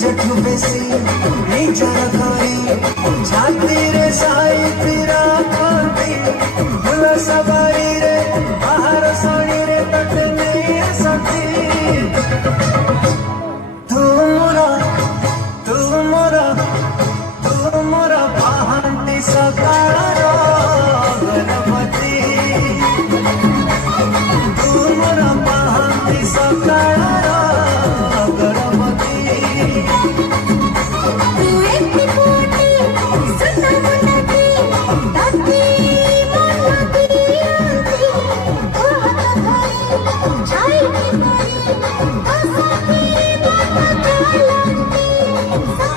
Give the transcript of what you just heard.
যেঠু বেশি নিজর ধরি ছাতিরে সাইতিরা খান্তি ভুল সবারি রে বাহার শনি রে ততে নেই সতি ତୁମର ପାହାନ୍ତି ସକାଳର ଗଣପତି ତୁମର ପାହାନ୍ତି ସକାଳର ଗଣପତି Thank you.